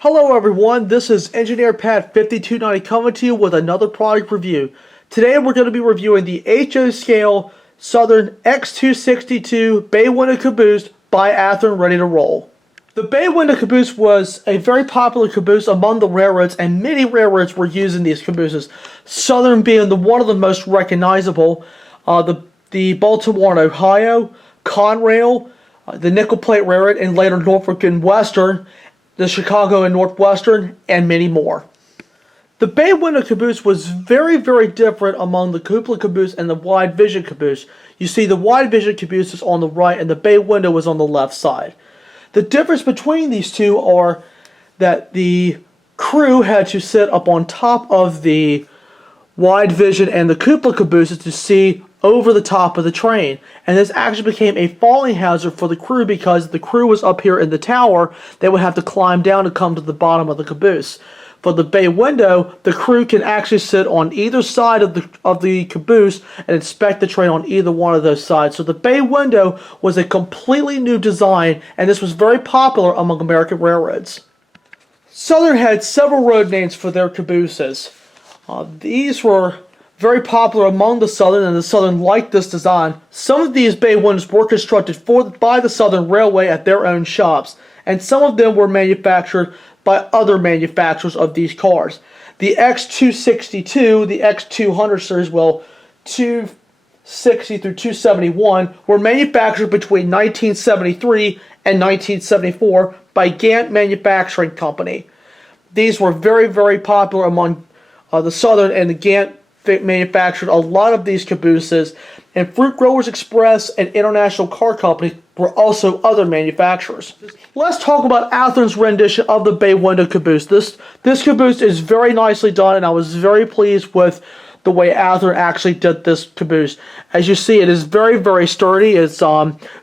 Hello everyone, this is Engineer Pat 5290 coming to you with another product review. Today we're going to be reviewing the HO Scale Southern X262 Bay Window Caboose by Athearn ready to roll. The Bay Window Caboose was a very popular caboose among the railroads, and many railroads were using these cabooses. Southern being one of the most recognizable, the Baltimore and Ohio, Conrail, the Nickel Plate Railroad, and later Norfolk and Western, the Chicago and Northwestern, and many more. The Bay Window Caboose was very, very different among the Cupola Caboose and the Wide Vision Caboose. You see, the Wide Vision Caboose is on the right and the Bay Window was on the left side. The difference between these two are that the crew had to sit up on top of the Wide Vision and the Cupola Cabooses to see over the top of the train, and this actually became a falling hazard for the crew because the crew was up here in the tower. They would have to climb down to come to the bottom of the caboose. For the Bay Window, the crew can actually sit on either side of the caboose and inspect the train on either one of those sides. So the Bay Window was a completely new design, and this was very popular among American railroads. Southern had several road names for their cabooses. These were very popular among the Southern, and the Southern liked this design. Some of these Bay Windows were constructed by the Southern Railway at their own shops, and some of them were manufactured by other manufacturers of these cars. The X262, the X200 series, 260 through 271, were manufactured between 1973 and 1974 by Gant Manufacturing Company. These were very, very popular among the Southern, and the Gant manufactured a lot of these cabooses, and Fruit Growers Express and International Car Company were also other manufacturers. Let's talk about Athearn's rendition of the Bay Window Caboose. This caboose is very nicely done, and I was very pleased with the way Athearn actually did this caboose. As you see, it is very, very sturdy. It's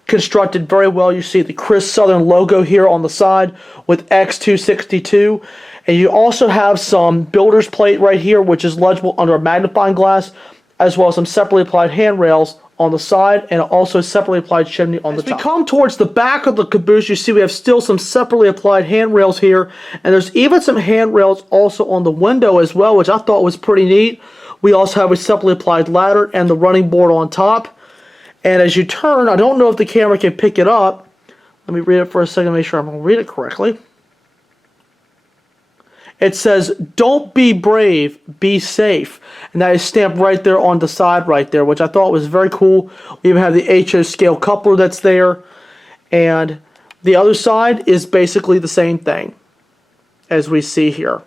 constructed very well. You see the Chris Southern logo here on the side with X262. And you also have some builder's plate right here, which is legible under a magnifying glass, as well as some separately applied handrails on the side, and also a separately applied chimney on the top. As we come towards the back of the caboose, you see we have still some separately applied handrails here, and there's even some handrails also on the window as well, which I thought was pretty neat. We also have a separately applied ladder and the running board on top. And as you turn, I don't know if the camera can pick it up. Let me read it for a second to make sure I'm going to read it correctly. It says, "Don't be brave, be safe." And that is stamped right there on the side right there, which I thought was very cool. We even have the HO scale coupler that's there. And the other side is basically the same thing as we see here.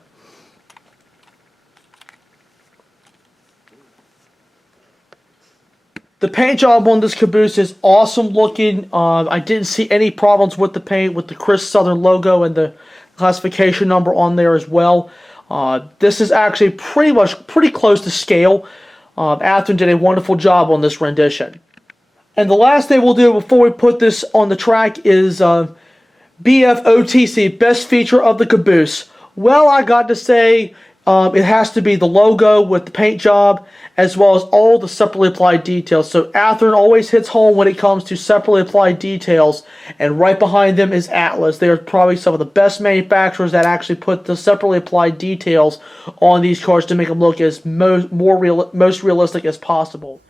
The paint job on this caboose is awesome looking. I didn't see any problems with the paint, with the Chris Southern logo and the classification number on there as well. This is actually pretty close to scale. Athearn did a wonderful job on this rendition. And the last thing we'll do before we put this on the track is BFOTC, best feature of the caboose. Well, I got to say, it has to be the logo with the paint job, as well as all the separately applied details. So Athearn always hits home when it comes to separately applied details, and right behind them is Atlas. They are probably some of the best manufacturers that actually put the separately applied details on these cars to make them look as most realistic as possible.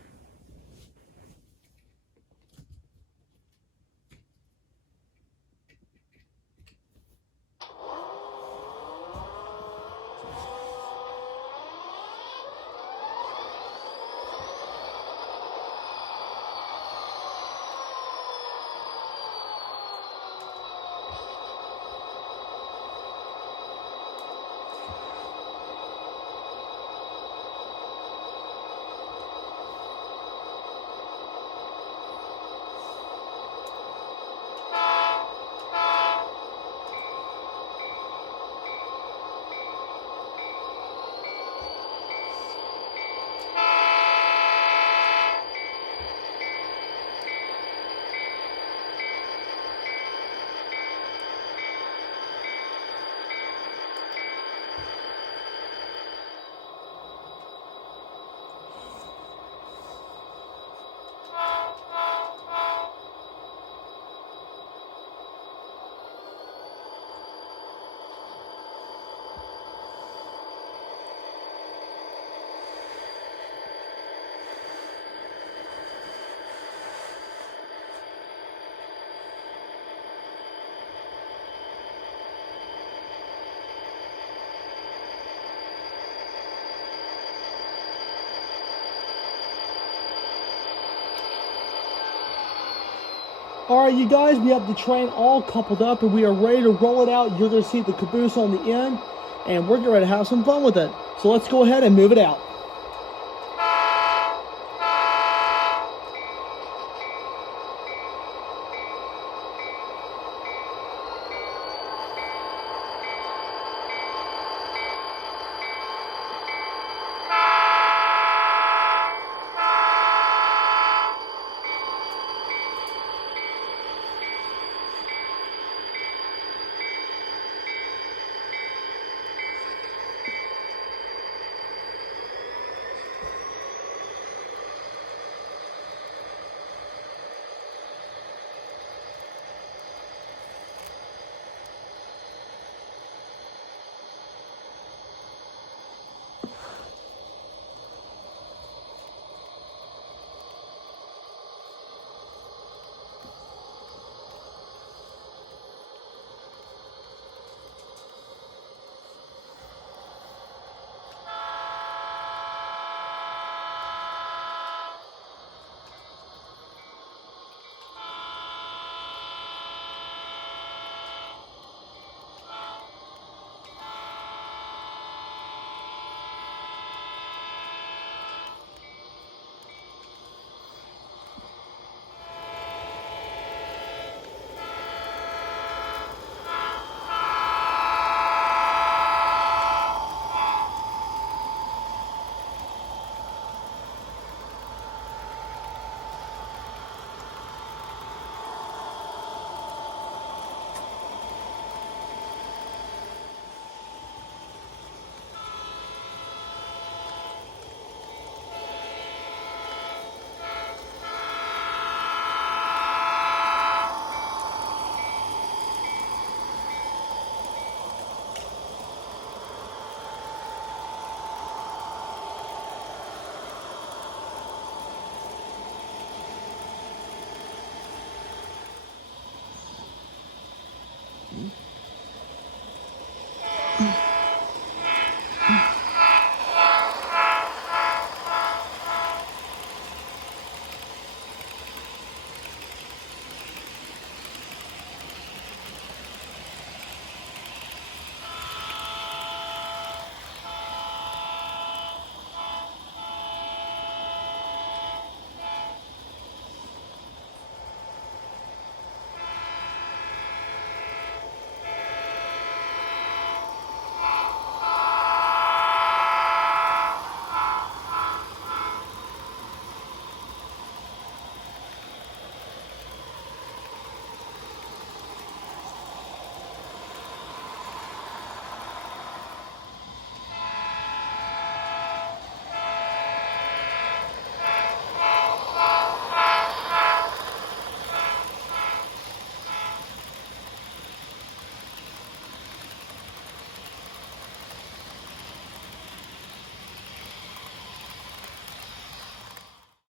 Alright, you guys, we have the train all coupled up and we are ready to roll it out. You're going to see the caboose on the end, and we're getting ready to have some fun with it. So let's go ahead and move it out.